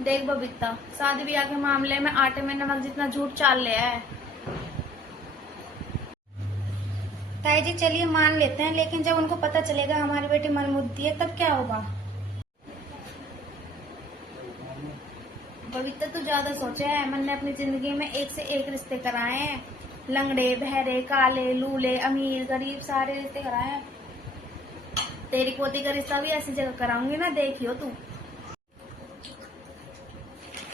देख बबीता, शादी ब्याह के मामले में आटे में नमक जितना झूठ चाल लिया है। ताई जी चलिए मान लेते हैं, लेकिन जब उनको पता चलेगा हमारी बेटी मनमुद्दी है तब क्या होगा? बबीता तू ज्यादा सोचे है। मैंने अपनी जिंदगी में एक से एक रिश्ते कराए हैं। लंगड़े, बहरे, काले, लूले, अमीर, गरीब सारे रिश्ते कराए हैं। तेरी पोती का रिश्ता भी ऐसी जगह कराऊंगी ना, देखियो तू।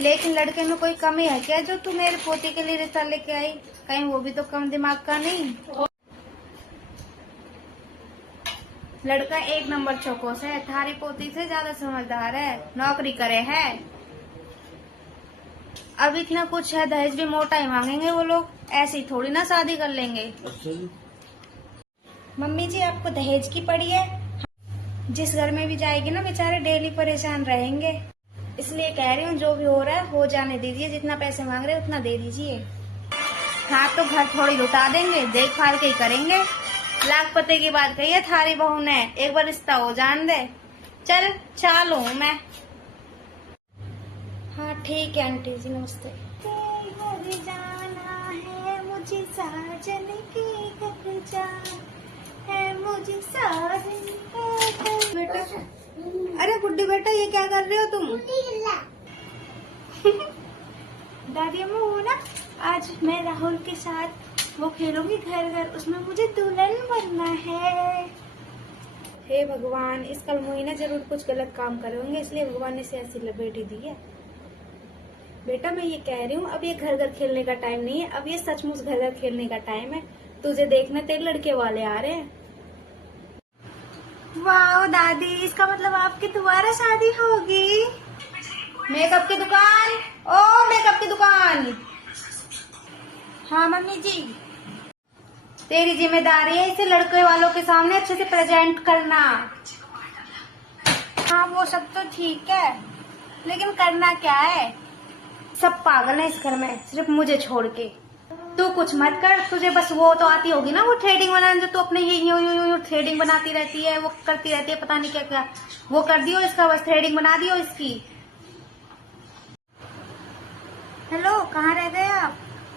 लेकिन लड़के में कोई कमी है क्या जो तू मेरी पोती के लिए रिश्ता लेके आई? कहीं वो भी तो कम दिमाग का नहीं? लड़का एक नंबर चौकोस है, थारी पोती से ज्यादा समझदार है, नौकरी करे है। अब इतना कुछ है, दहेज भी मोटा ही मांगेंगे वो लोग, ऐसे ही थोड़ी ना शादी कर लेंगे। मम्मी जी आपको दहेज की पड़ी है? जिस घर में भी जाएगी ना बेचारे डेली परेशान रहेंगे, इसलिए कह रही हूँ जो भी हो रहा है हो जाने दीजिए, जितना पैसे मांग रहे हैं उतना दे दीजिए। हाँ तो घर थोड़ी लुटा देंगे, देखभाल के ही करेंगे। लाख पते की बात कही है थारी बहू ने, एक बार रिश्ता हो जान दे। चल चालू मैं। हाँ ठीक है आंटी जी, नमस्ते। जाना है मुझे साजन के घर जाना है मुझे साजन के बेटा, अरे बुड्ढी बेटा ये क्या कर रहे हो तुम? दादी अम्मा वो ना, आज मैं राहुल के साथ वो खेलूंगी घर घर, उसमें मुझे दुल्हन बनना है। हे भगवान, इस कल मुई ना जरूर कुछ गलत काम करे होंगे, इसलिए भगवान ने इसे ऐसी बेटी दी है। बेटा मैं ये कह रही हूँ, अब ये घर घर खेलने का टाइम नहीं है, अब ये सचमुच घर घर खेलने का टाइम है। तुझे देखने तेरे लड़के वाले आ रहे हैं। वाह दादी, इसका मतलब आपकी दोबारा शादी होगी। मेकअप की दुकान, ओ मेकअप की दुकान। हाँ मम्मी जी, तेरी जिम्मेदारी है इसे लड़के वालों के सामने अच्छे से प्रेजेंट करना। हाँ वो सब तो ठीक है, लेकिन करना क्या है? सब पागल है इस घर में, सिर्फ मुझे छोड़ के। तू कुछ मत कर, तुझे बस वो तो आती होगी ना, वो थ्रेडिंग बनाने, जो तू अपने ये यूं थ्रेडिंग बनाती रहती है, वो करती रहती है, पता नहीं क्या क्या। वो कर दियो इसका, बस थ्रेडिंग बना दियो इसकी। हेलो, कहाँ रह गए आप?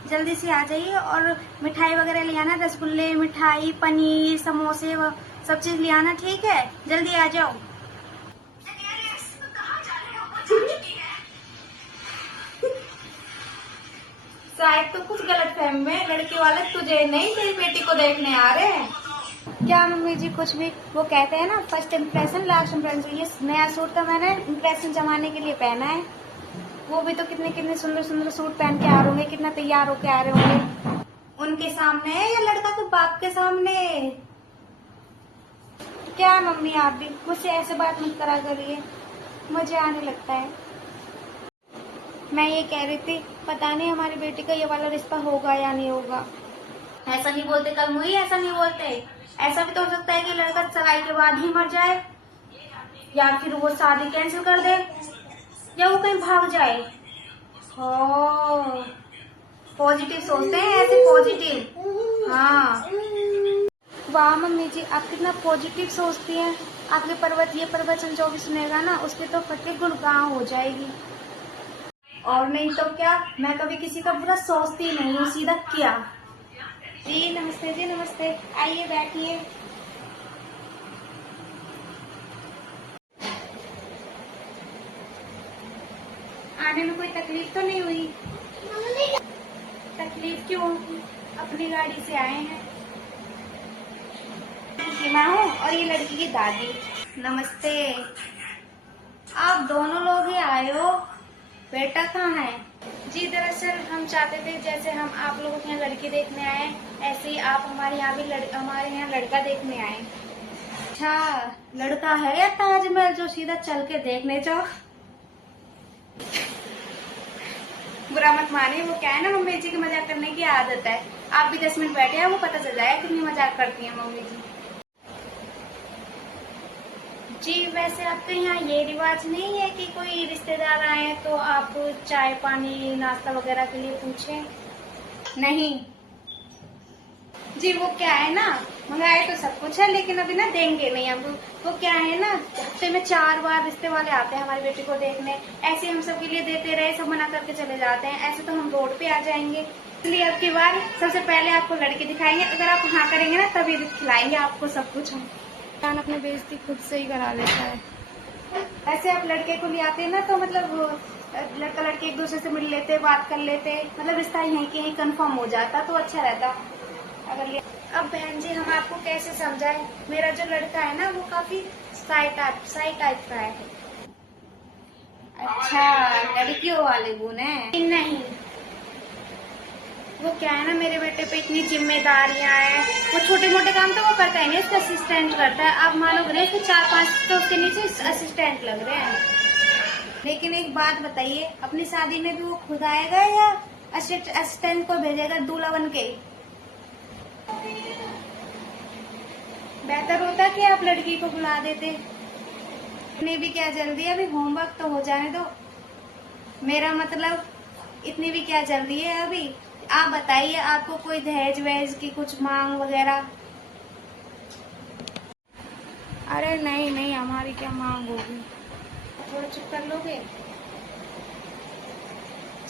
जल्दी से आ जाइए और मिठाई वगैरह ले आना, रसगुल्ले, मिठाई, पनीर, समोसे, वो सब चीज ले आना, ठीक है? जल्दी आ जाओ। शायद तो कुछ गलत फहमी में लड़के वाले तुझे नहीं तेरी बेटी को देखने आ रहे हैं। क्या मम्मी जी, कुछ भी वो कहते हैं ना, फर्स्ट इम्प्रेशन लास्ट इम्प्रेशन। ये नया सूट का मैंने इम्प्रेशन जमाने के लिए पहना है। वो भी तो कितने कितने सुंदर सुंदर सूट पहन के आ रहे होंगे, कितना तैयार होके आ रहे होंगे। उनके सामने या लड़का के बाप के सामने? क्या मम्मी, आप भी मुझसे ऐसे बात मत करा करिए, मुझे आने लगता है। मैं ये कह रही थी, पता नहीं हमारी बेटी का ये वाला रिश्ता होगा या नहीं होगा। ऐसा नहीं बोलते कल मुई, ऐसा नहीं बोलते। ऐसा भी तो हो सकता है कि लड़का सगाई के बाद ही मर जाए, या फिर वो शादी कैंसिल कर दे, या वो कहीं भाग जाए। हो पॉजिटिव सोचते हैं ऐसे, पॉजिटिव। हाँ वाह मम्मी जी, आप कितना पॉजिटिव सोचती हैं। आपके ये प्रवचन जो भी सुनेगा ना, उसके तो फटे गुड़गांव हो जाएगी। और नहीं तो क्या, मैं कभी किसी का बुरा सोचती नहीं हूँ, सीधा किया। जी नमस्ते, जी नमस्ते, आइए बैठिए। आने में कोई तकलीफ तो नहीं हुई? तकलीफ क्यों होगी, अपनी गाड़ी से आए हैं। की माँ हूँ और ये लड़की की दादी। नमस्ते। आप दोनों लोग ही आए हो, बेटा कहाँ है? जी दरअसल हम चाहते थे, जैसे हम आप लोगों के यहाँ लड़की देखने आए, ऐसे ही आप हमारे यहाँ भी हमारे यहाँ लड़का देखने आए। अच्छा, लड़का है या ताजमहल जो सीधा चल के देखने जाओ? बुरा मत मानिए, वो क्या है ना, मम्मी जी की मजाक करने की आदत है। आप भी 10 मिनट बैठे हैं, वो पता चल जाएगा कितनी मजाक करती हैं मम्मी जी। जी वैसे आपके यहाँ ये रिवाज नहीं है कि कोई रिश्तेदार आए तो आप चाय पानी नाश्ता वगैरह के लिए पूछें? नहीं जी वो क्या है ना, मंगाए तो सब कुछ है, लेकिन अभी ना देंगे नहीं, हम वो क्या है ना, हफ्ते में 4 बार रिश्ते वाले आते हैं हमारी बेटी को देखने। ऐसे हम सबके लिए देते रहे, सब मना करके चले जाते हैं, ऐसे तो हम रोड पे आ जाएंगे। इसलिए अब की बार सबसे पहले आपको लड़के दिखाएंगे, अगर आप हाँ करेंगे ना तभी खिलाएंगे आपको सब कुछ हम। जान अपनी बेइज्जती खुद से ही करा लेता है। ऐसे आप लड़के को ले आते हैं ना तो मतलब लड़का लड़के एक दूसरे से मिल लेते, बात कर लेते, मतलब रिश्ता यहीं के यहीं कंफर्म हो जाता तो अच्छा रहता। अगर अब बहन जी हम आपको कैसे समझाएं, मेरा जो लड़का है ना वो काफी साई टाइप का है। अच्छा, लड़कियों वाले गुण है? नहीं, वो क्या है ना, मेरे बेटे पे इतनी जिम्मेदारियां हैं, वो छोटे मोटे काम तो वो करता ही नहीं, उसका असिस्टेंट करता है। आप मानोगे नहीं, उसके 4-5 तो उसके नीचे असिस्टेंट लग रहे हैं। लेकिन एक बात बताइए, अपनी शादी में भी वो खुद आएगा या असिस्टेंट को भेजेगा दूल्हा बन के? बेहतर होता कि आप लड़की को बुला देते। इतनी भी क्या जल्दी है, अभी होमवर्क तो हो जाने दो। मेरा मतलब इतनी भी क्या जल्दी है अभी। आप बताइए, आपको कोई दहेज वहेज की कुछ मांग वगैरह? अरे नहीं नहीं, हमारी क्या मांग होगी। थोड़ा चुप कर लोगे?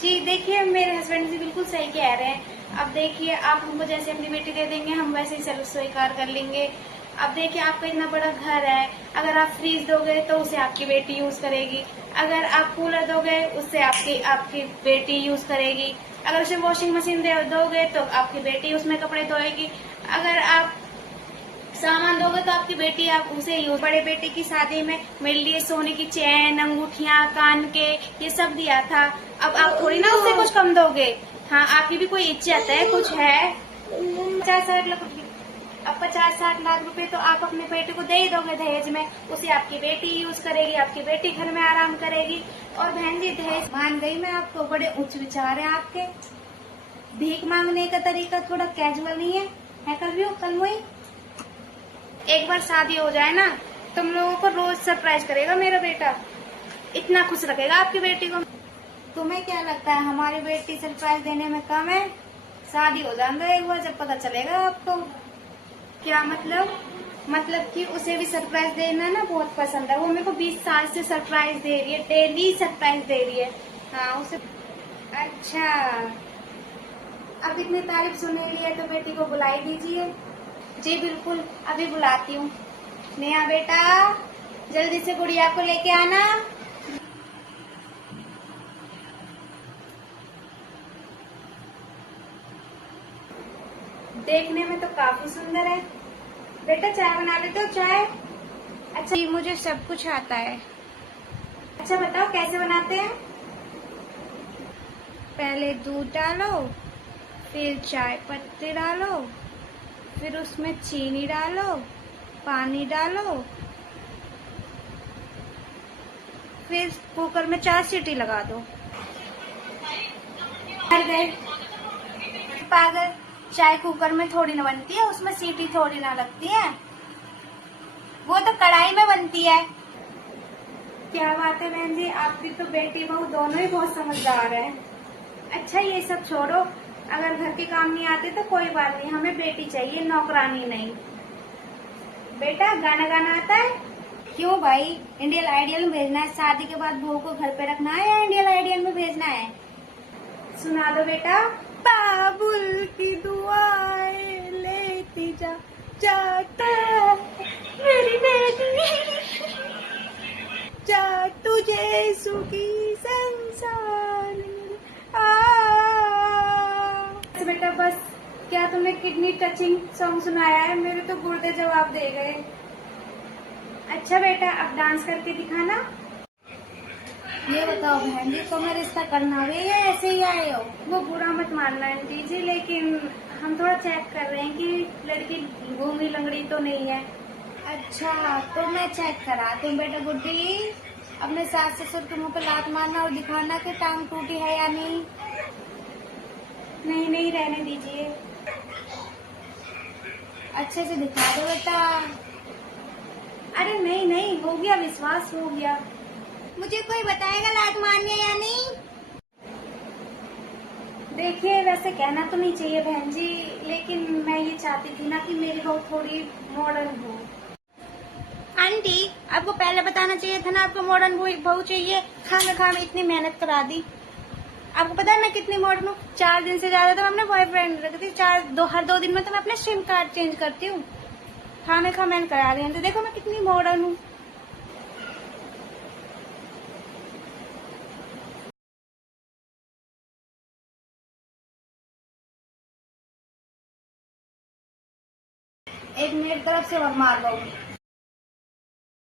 जी देखिए, मेरे हस्बैंड जी बिल्कुल सही कह रहे हैं। अब देखिए, आप हमको जैसे अपनी बेटी दे देंगे हम वैसे ही सर्व स्वीकार कर लेंगे। अब देखिए, आपका इतना बड़ा घर है, अगर आप फ्रीज दोगे तो उसे आपकी बेटी यूज करेगी, अगर आप कूलर दोगे उससे आपकी बेटी यूज करेगी, अगर उसे वॉशिंग मशीन दोगे तो आपकी बेटी उसमें कपड़े धोएगी, अगर आप सामान दोगे तो आपकी बेटी आप उसे यूज। बड़े बेटे की शादी में मेरे लिए सोने की चैन, अंगूठियां, कान के, ये सब दिया था। अब आप थोड़ी ना उससे कुछ कम दोगे। हाँ, आपकी भी कोई इज्जत है, कुछ है। 50-60 लाख रुपए तो आप अपने बेटे को दे ही दोगे दहेज में, उसे आपकी बेटी यूज करेगी, आपकी बेटी घर में आराम करेगी। और बहन जी, दहेज मान गई मैं, आपको बड़े उच्च विचार है आपके। भीख मांगने का तरीका थोड़ा कैजुअल नहीं है कलमुई? एक बार शादी हो जाए ना, तुम लोगों को रोज सरप्राइज करेगा मेरा बेटा, इतना खुश रखेगा आपकी बेटी को। तुम्हें क्या लगता है हमारी बेटी सरप्राइज देने में कम है? शादी हो जाएगा एक बार, जब पता चलेगा आपको। क्या मतलब कि उसे भी सरप्राइज देना ना बहुत पसंद है। वो मेरे को 20 साल से सरप्राइज दे रही है, डेली सरप्राइज दे रही है। हाँ उसे। अच्छा, अब इतनी तारीफ सुने लिए तो बेटी को बुला ही दीजिए। जी बिल्कुल, अभी बुलाती हूँ। नेहा बेटा, जल्दी से गुड़िया को लेके आना। देखने में तो काफी सुंदर है। बेटा चाय बना लेते हो? चाय? अच्छा जी, मुझे सब कुछ आता है। अच्छा बताओ कैसे बनाते हैं? पहले दूध डालो, फिर चाय पत्ती डालो, फिर उसमें चीनी डालो, पानी डालो, फिर कुकर में 4 सीटी लगा दो। पागल, चाय कुकर में थोड़ी ना बनती है, उसमें सीटी थोड़ी ना लगती है, वो तो कढ़ाई में बनती है। क्या बात है बहन जी, आपकी तो बेटी बहू दोनों ही बहुत समझदार है। अच्छा ये सब छोड़ो, अगर घर के काम नहीं आते तो कोई बात नहीं, हमें बेटी चाहिए, नौकरानी नहीं। बेटा गाना गाना आता है? क्यों भाई, इंडियन आइडियल में भेजना है? शादी के बाद बहू को घर पे रखना है या इंडियन आइडियल में भेजना है? सुना दो बेटा। बाबुल की दुआएं लेती जा, जाता मेरी बेटी, जा तुझे सुखी संसार में। बेटा बस, क्या तुमने किडनी टचिंग सॉन्ग सुनाया है? मेरे तो गुर्दे जवाब दे गए। अच्छा बेटा, अब डांस करके दिखाना। ये बताओ बहन जी, तुम्हें रिश्ता करना है या ऐसे ही आए हो? वो बुरा मत मानना आंटी जी, लेकिन हम थोड़ा चेक कर रहे हैं कि लड़की गूंगी लंगड़ी तो नहीं है। अच्छा, तो मैं चेक कराती हूँ। बेटा गुड्डी, अपने सास ससुर के मुंह पे लात मारना और दिखाना कि टांग टूटी है या नहीं। नहीं नहीं, रहने दीजिए, अच्छे से दिखा दो बेटा। अरे नहीं नहीं, हो गया, विश्वास हो गया। मुझे कोई बताएगा लात मारनी है या नहीं? देखिए वैसे कहना तो नहीं चाहिए बहन जी, लेकिन मैं ये चाहती थी ना कि मेरी बहू थोड़ी मॉडर्न हो। आंटी आपको पहले बताना चाहिए था ना, आपको मॉडर्न बहू चाहिए। खाना खाना इतनी मेहनत करा दी। आपको पता है मैं कितनी मॉडर्न हूँ। 4 दिन से ज्यादा तो मैं अपने बॉयफ्रेंड रखती हूँ। हर 2 दिन में तो मैं अपने सिम कार्ड चेंज करती हूँ। खाने का मैंने करा रही हूँ, तो देखो मैं कितनी मॉडर्न हूँ। एक मेरी तरफ से और मार लो।